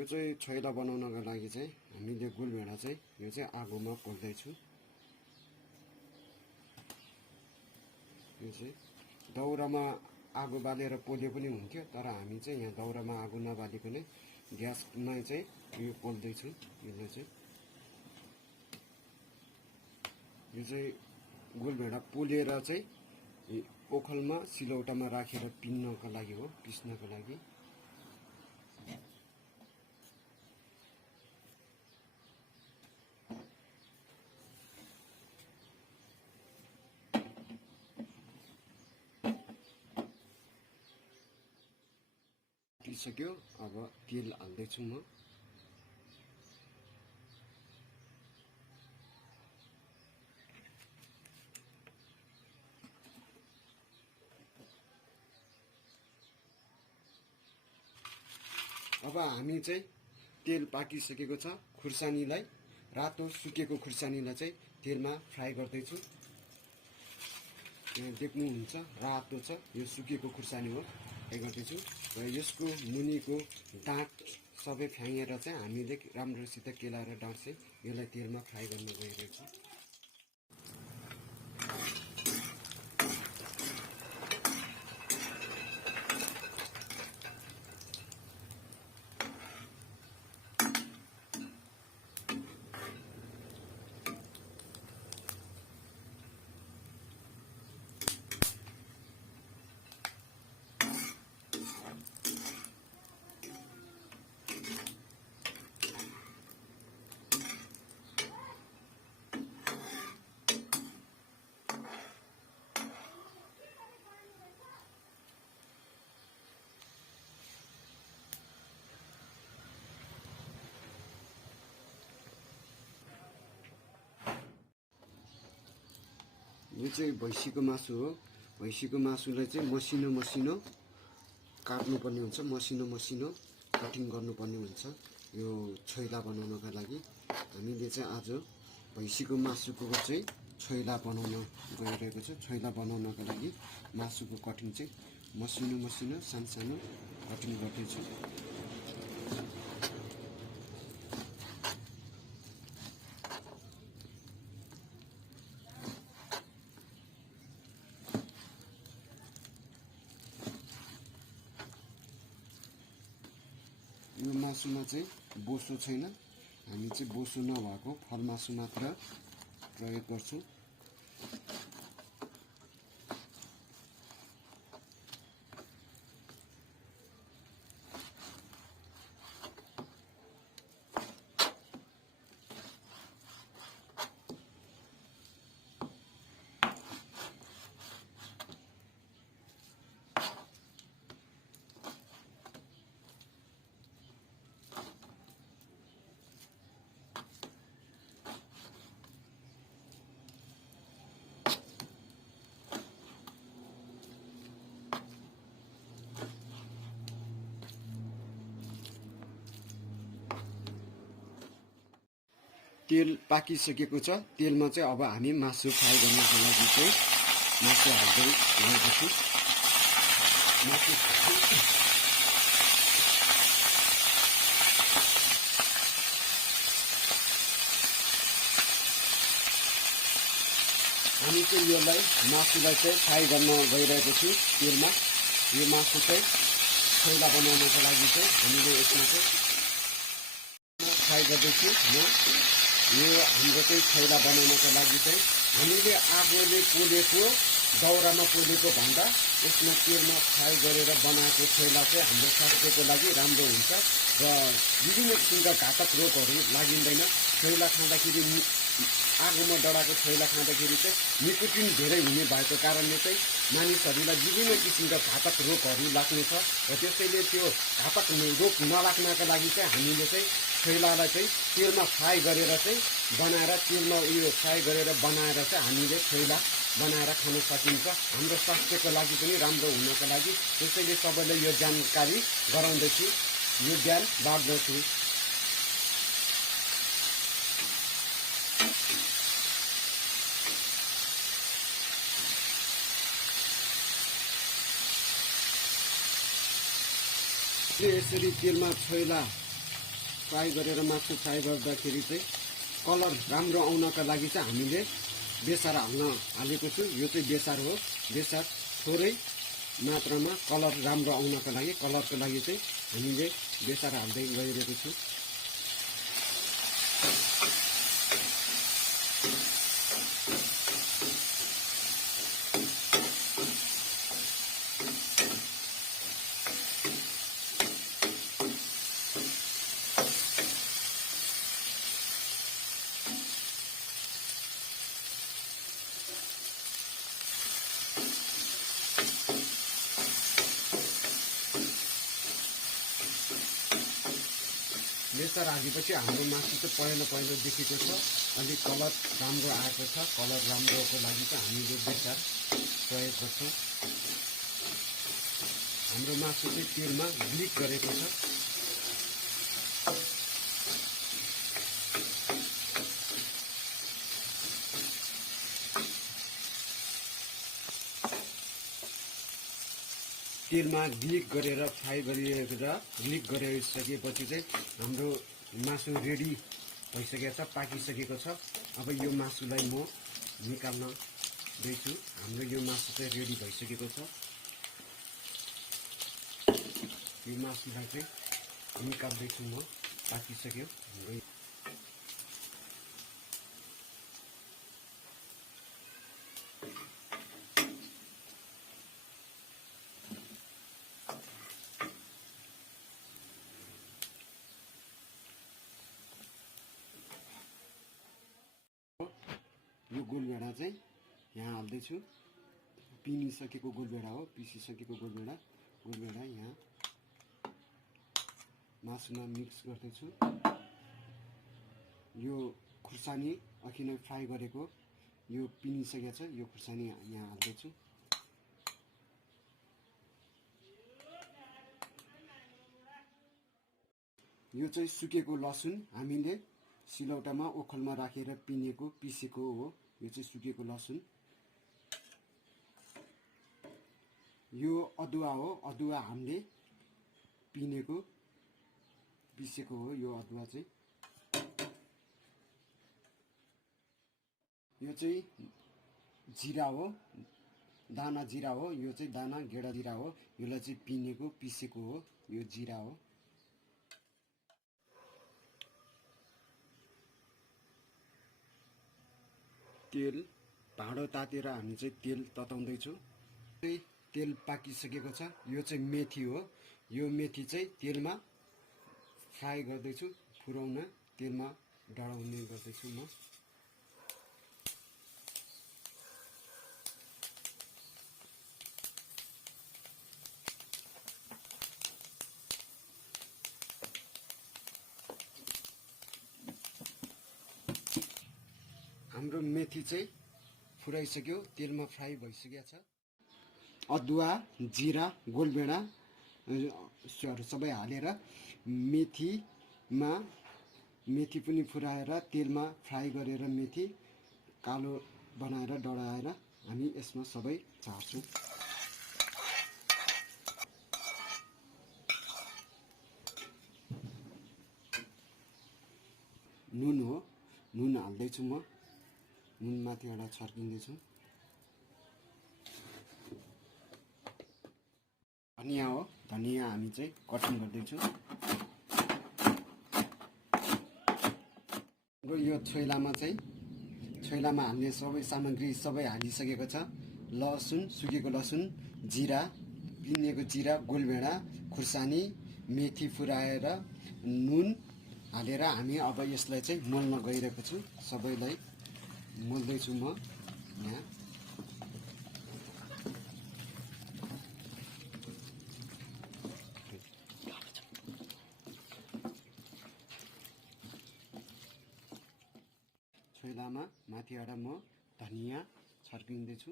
यो चाहिँ छोइला बनाउनका लागि चाहिँ हामीले गुलभेडा चाहिँ यो चाहिँ आगोमा पोल्दैछु। यो चाहिँ दाउरामा आगो बालेर पोले पनि हुन्थ्यो, तर हामी चाहिँ यहाँ दाउरामा आगो नबालिकन ग्यासमा चाहिँ यो पोल्दैछु। यो चाहिँ गुलभेडा पोलेर चाहिँ ओखलमा सिलौटामा राखेर पिन्नका लागि हो, पिस्नका लागि। पिसिसक्यो, अब तेल हाल्दैछु म। अब हामी चाहिँ तेल पाकिसकेको छ। खुर्सानीलाई, रातो सुकेको खुर्सानीलाई चाहिँ तेलमा फ्राई गर्दैछु। यहाँ देख्नुहुन्छ रातो छ, यो सुकेको खुर्सानी हो, फ्राई गर्दैछु। र यसको मुनिको डाँठ सबै फ्याँगेर चाहिँ हामीले राम्रोसित केलाएर डाँठ चाहिँ यसलाई तेलमा फ्राई गर्न गइरहेको छु। यो चाहिँ भैँसीको मासु हो। भैँसीको मासुलाई चाहिँ मसिनो मसिनो काट्नुपर्ने हुन्छ, मसिनो मसिनो कटिङ गर्नुपर्ने हुन्छ। यो छोइला बनाउनका लागि हामीले चाहिँ आज भैँसीको मासुको चाहिँ छोइला बनाउन गइरहेको छ। छोइला बनाउनका लागि मासुको कटिङ चाहिँ मसिनो मसिनो सानो कटिङ गर्दैछु। यो मासुमा चाहिँ बोसो छैन, हामी चाहिँ बोसो नभएको फल मासु मात्र प्रयोग गर्छौँ। तेल पाकिसकेको छ। तेलमा चाहिँ अब हामी मासु फ्राई गर्नको लागि चाहिँ मासु हाल्दै गएको छु। मासु हामी चाहिँ यसलाई मासुलाई चाहिँ फ्राई गर्न गइरहेको छु तेलमा। यो मासु चाहिँ छोइला बनाउनको लागि चाहिँ हामीले यसमा चाहिँ फ्राई गर्दैछु म। यो हाम्रो चाहिँ छोइला बनाउनको लागि चाहिँ हामीले आगोले पोलेको दाउरामा पोलेको भन्दा यसमा तेलमा फ्राई गरेर बनाएको छोइला चाहिँ हाम्रो स्वास्थ्यको लागि राम्रो हुन्छ र विभिन्न किसिमका घातक रोगहरू लागिँदैन। छोइला खाँदाखेरि आगोमा डढाएको छोइला खाँदाखेरि चाहिँ निकोटिन धेरै हुने भएको कारणले चाहिँ मानिसहरूलाई विभिन्न किसिमका घातक रोगहरू लाग्नेछ र त्यसैले त्यो घातक रोग नलाग्नका लागि चाहिँ हामीले चाहिँ छोइलालाई चाहिँ तेलमा फ्राई गरेर चाहिँ बनाएर तेलमा फ्राई गरेर बनाएर चाहिँ हामीले छोइला बनाएर खान सकिन्छ। हाम्रो स्वास्थ्यको लागि पनि राम्रो हुनको लागि त्यसैले सबैलाई यो जानकारी गराउँदैछु, यो ज्ञान बाँड्दछु। यसरी तेलमा छोइला फ्राई गरेर मासु फ्राई गर्दाखेरि चाहिँ कलर राम्रो आउनका लागि चाहिँ हामीले बेसार हालेको छु। यो चाहिँ बेसार हो। बेसार थोरै मात्रामा कलर राम्रो आउनका लागि, कलरको लागि चाहिँ हामीले बेसार हाल्दै गइरहेको छु। बेसार हालेपछि हाम्रो मासु चाहिँ पहेँलो देखेको छ। अलिक कलर राम्रो आएको छ। कलर राम्रोको लागि चाहिँ हामीले बेसार प्रयोग गर्छौँ। हाम्रो मासु चाहिँ तेलमा ग्लिक गरेको छ। तेलमा ग्लिक गरेर फ्राई गरेर ग्लिक गरिसकेपछि चाहिँ हाम्रो मासु रेडी भइसकेको छ, पाकिसकेको छ। अब यो मासुलाई म निकाल्दैछु। हाम्रो यो मासु चाहिँ रेडी भइसकेको छ। यो मासुलाई चाहिँ निकाल्दैछु म, पाकिसक्यो हाम्रो। यो गोलभेडा चाहिँ यहाँ हाल्दैछु। पिनिसकेको गोलभेडा हो, पिसिसकेको गोलभेडा यहाँ मासुमा मिक्स गर्दैछु। यो खुर्सानी अघि नै फ्राई गरेको, यो पिनिसकेको छ, यो खुर्सानी यहाँ हाल्दैछु। यो चाहिँ सुकेको लसुन हामीले सिलौटामा ओखलमा राखेर पिसेको हो। यो चाहिँ सुकेको लसुन। यो अदुवा हो। अदुवा हामीले पिसेको हो। यो अदुवा चाहिँ, यो चाहिँ जिरा हो, दाना जिरा हो। यो चाहिँ दाना गेडा जिरा हो। यसलाई चाहिँ पिसेको हो। यो जिरा हो। तेल भाँडो तातेर हामी चाहिँ तेल तताउँदैछौँ। तेल पाकिसकेको छ। यो चाहिँ मेथी हो। यो मेथी चाहिँ तेलमा फ्राई गर्दैछु, फुराउन तेलमा डढाउने गर्दैछु म। हाम्रो मेथी चाहिँ फुराइसक्यो, तेलमा फ्राई भइसकेको छ। अदुवा, जिरा, गोलभेडा सबै हालेर मेथी पनि फुराएर तेलमा फ्राई गरेर मेथी कालो बनाएर डढाएर हामी यसमा सबै झार्छौँ। नुन हो, नुन हाल्दैछु म। नुन माथिबाट छर्किँदैछु। धनिया हो, धनिया हामी चाहिँ कटिङ गर्दैछु। यो छोइलामा हाल्ने सबै सामग्री सबै हालिसकेको छ। लसुन, सुकेको लसुन, जिरा, पिनेको जिरा, गोलभेडा, खुर्सानी, मेथी फुराएर नुन हालेर हामी अब यसलाई चाहिँ मोल्न गइरहेको छु। सबैलाई मोल्दैछु म यहाँ। छोइलामा माथिबाट म धनिया छर्किँदैछु।